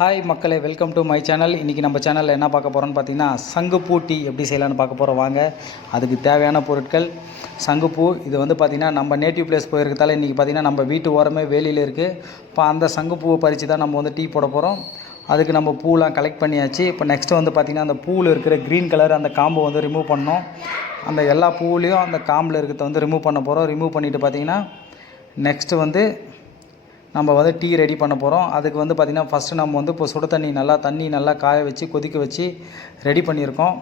Hi மக்களே, welcome to my channel. இன்றைக்கி நம்ம சேனலில் என்ன பார்க்க போகிறோன்னு பார்த்தீங்கன்னா, சங்குப்பூ டீ எப்படி செய்யலான்னு பார்க்க போகிறோம். வாங்க. அதுக்கு தேவையான பொருட்கள் சங்குப்பூ. இது வந்து பார்த்திங்கன்னா நம்ம நேட்டிவ் பிளேஸ் போயிருக்கிறதால இன்றைக்கி பார்த்திங்கன்னா நம்ம வீட்டு ஓரமே வேலியில் இருக்குது. இப்போ அந்த சங்குப்பூவை பறித்து தான் நம்ம வந்து டீ போட போகிறோம். அதுக்கு நம்ம பூலாம் கலெக்ட் பண்ணியாச்சு. இப்போ நெக்ஸ்ட்டு வந்து பார்த்திங்கன்னா அந்த பூவில் இருக்கிற க்ரீன் கலர் அந்த காம்பை வந்து ரிமூவ் பண்ணோம். அந்த எல்லா பூவிலையும் அந்த காம்பில் இருக்கிறத வந்து ரிமூவ் பண்ண போகிறோம். ரிமூவ் பண்ணிவிட்டு பார்த்திங்கன்னா நெக்ஸ்ட்டு வந்து நம்ம வந்து டீ ரெடி பண்ண போகிறோம். அதுக்கு வந்து பார்த்திங்கன்னா ஃபஸ்ட்டு நம்ம வந்து இப்போ சுடு தண்ணி நல்லா காய வச்சு கொதிக்க வச்சு ரெடி பண்ணியிருக்கோம்.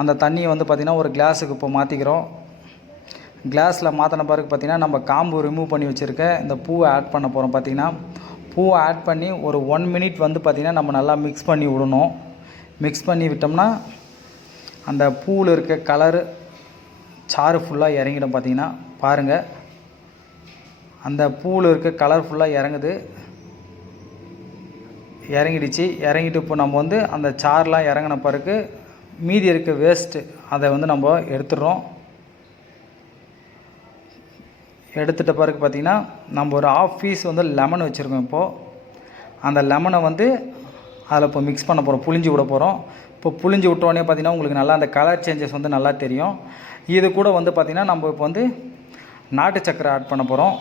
அந்த தண்ணியை வந்து பார்த்திங்கன்னா ஒரு கிளாஸுக்கு இப்போ மாற்றிக்கிறோம். கிளாஸில் மாற்றின பிறகு பார்த்திங்கன்னா நம்ம காம்பு ரிமூவ் பண்ணி வச்சுருக்க இந்த பூவை ஆட் பண்ண போகிறோம். பார்த்திங்கன்னா பூவை ஆட் பண்ணி ஒரு 1 மினிட் வந்து பார்த்திங்கன்னா நம்ம நல்லா மிக்ஸ் பண்ணி விடணும். மிக்ஸ் பண்ணி விட்டோம்னா அந்த பூவில் இருக்க கலரு சாறு ஃபுல்லாக இறங்கிடும். பார்த்திங்கன்னா பாருங்கள், அந்த பூவில் இருக்க கலர் ஃபுல்லாக இறங்கிடுச்சு. இறங்கிட்டு இப்போ நம்ம வந்து அந்த சார்லாம் இறங்கின பிறகு மீதி இருக்க வேஸ்ட்டு அதை வந்து நம்ம எடுத்துடுறோம். எடுத்துட்ட பிறகு பார்த்திங்கன்னா நம்ம ஒரு 1/2 பீஸ் வந்து லெமன் வச்சுருக்கோம். இப்போது அந்த லெமனை வந்து அதில் இப்போ மிக்ஸ் பண்ண போகிறோம், புளிஞ்சு விட போகிறோம். இப்போ புளிஞ்சு விட்டோடனே பார்த்திங்கன்னா உங்களுக்கு நல்லா அந்த கலர் சேஞ்சஸ் வந்து நல்லா தெரியும். இது கூட வந்து பார்த்திங்கன்னா நம்ம இப்போ வந்து நாட்டு சக்கரை ஆட் பண்ண போகிறோம்.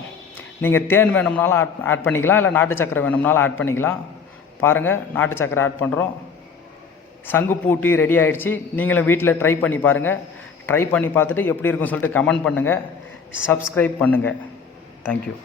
நீங்கள் தேன் வேணும்னாலும் ஆட் பண்ணிக்கலாம், இல்லை நாட்டு சக்கரை வேணும்னாலும் ஆட் பண்ணிக்கலாம். பாருங்கள், நாட்டு சக்கரை ஆட் பண்ணுறோம். சங்குப்பூ டீ ரெடி ஆகிடுச்சு. நீங்களும் வீட்டில் ட்ரை பண்ணி பாருங்கள். ட்ரை பண்ணி பார்த்துட்டு எப்படி இருக்குன்னு சொல்லிட்டு கமெண்ட் பண்ணுங்கள், சப்ஸ்கிரைப் பண்ணுங்கள். தேங்க்யூ.